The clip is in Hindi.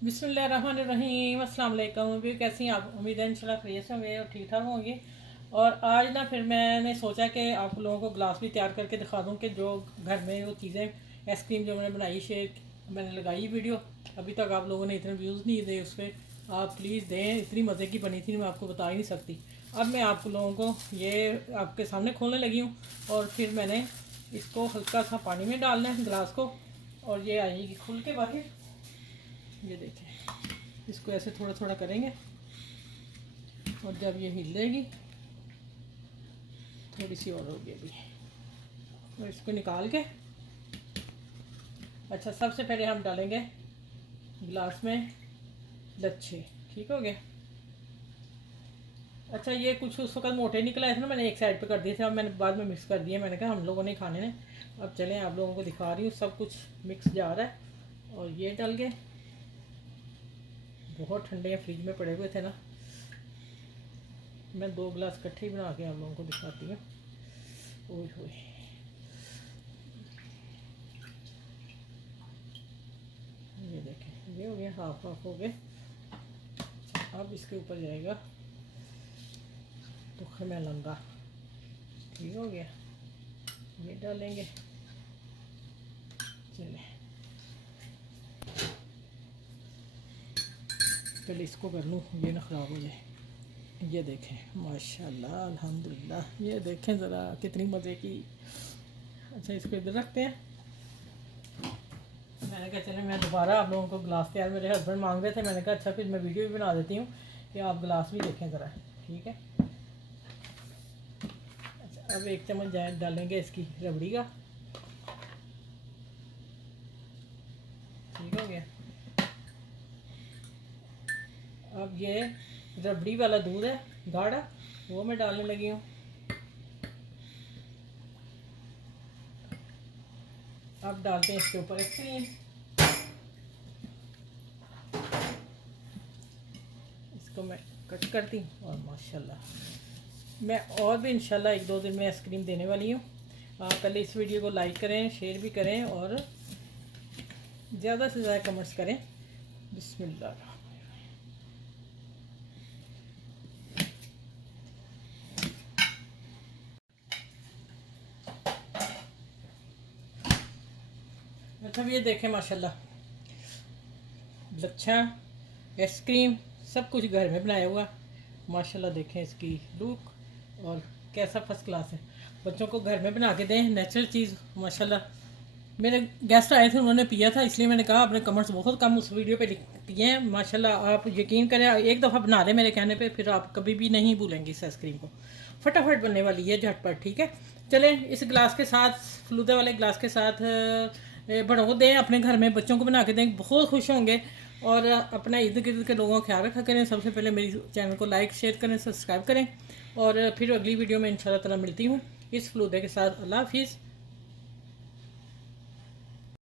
बिस्मिल्लाहिर्रहमानिर्रहीम अस्सलाम वालेकुम। भी कैसी हैं आप? उम्मीद है इंशाल्लाह खैरियत से होंगे और ठीक ठाक होंगे। और आज ना फिर मैंने सोचा कि आप लोगों को ग्लास भी तैयार करके दिखा दूं कि जो घर में वो चीज़ें आइसक्रीम जो मैंने बनाई, शेक मैंने लगाई वीडियो, अभी तक आप लोगों ने इतने व्यूज़ नहीं दिए उस पर। आप प्लीज़ दें, इतनी मज़े की बनी थी मैं आपको बता ही नहीं सकती। अब मैं आप लोगों को ये आपके सामने खोलने लगी हूँ और फिर मैंने इसको हल्का सा पानी में डालना है गिलास को, और ये आएगी खुल के बाहर। ये देखें, इसको ऐसे थोड़ा थोड़ा करेंगे और जब ये हिलेगी थोड़ी सी और होगी अभी, और इसको निकाल के अच्छा सबसे पहले हम डालेंगे गिलास में लच्छे। ठीक हो गया। अच्छा ये कुछ उस वक्त मोटे निकला है ना, मैंने एक साइड पे कर दिए थे, अब मैंने बाद में मिक्स कर दिए। मैंने कहा हम लोगों ने खाने ने। अब चलें आप लोगों को दिखा रही हूँ, सब कुछ मिक्स जा रहा है। और ये डल गए, बहुत ठंडे हैं, फ्रिज में पड़े हुए थे ना। मैं 2 गिलास इकट्ठे ही बना के आप लोगों को दिखाती हूँ। ओए होए, ये देखें, ये हो गया, हाफ हाफ हो गए। अब इसके ऊपर जाएगा तो खमेलंगा। ठीक हो गया, ये डालेंगे। चले पहले इसको कर लूँ, ये ना ख़राब हो जाए। ये देखें, माशाल्लाह अल्हम्दुलिल्लाह, ये देखें ज़रा कितनी मज़े की। अच्छा इसको इधर रखते हैं। मैंने कहा चले मैं दोबारा आप लोगों को गिलास तैयार, मेरे हस्बैंड मांग रहे थे, मैंने कहा अच्छा फिर मैं वीडियो भी बना देती हूँ कि आप गिलास भी देखें ज़रा। ठीक है। अच्छा अब 1 चम्मच डालेंगे इसकी रबड़ी का। ठीक हो गया। अब ये रबड़ी वाला दूध है गाढ़ा, वो मैं डालने लगी हूँ। अब डालते हैं इसके ऊपर आइसक्रीम। इसको मैं कट करती हूँ और माशाल्लाह मैं और भी इंशाल्लाह 1-2 दिन में आइसक्रीम देने वाली हूँ। आप पहले इस वीडियो को लाइक करें, शेयर भी करें और ज़्यादा से ज़्यादा कमेंट्स करें। बिस्मिल्लाह। अच्छा ये देखें माशाल्लाह, लच्छा आइसक्रीम सब कुछ घर में बनाया हुआ। माशाल्लाह देखें इसकी लुक और कैसा फर्स्ट क्लास है। बच्चों को घर में बना के दें, नेचुरल चीज़। माशाल्लाह मेरे गेस्ट आए थे, उन्होंने पिया था, इसलिए मैंने कहा अपने कमेंट्स बहुत कम उस वीडियो पे दिए हैं। माशाल्लाह आप यकीन करें, एक दफ़ा बना लें मेरे कहने पे, फिर आप कभी भी नहीं भूलेंगे इस आइसक्रीम को। फटाफट बनने वाली है, झटपट। ठीक है। चलें इस गिलास के साथ, फलूदा वाले गिलास के साथ बढ़ो दें, अपने घर में बच्चों को बना के दें, बहुत खुश होंगे। और अपना इर्द गिर्द के लोगों का ख्याल रखा करें। सबसे पहले मेरी चैनल को लाइक शेयर करें, सब्सक्राइब करें। और फिर अगली वीडियो में इंशाल्लाह ताला मिलती हूँ इस फलूदे के साथ। अल्लाह हाफिज़।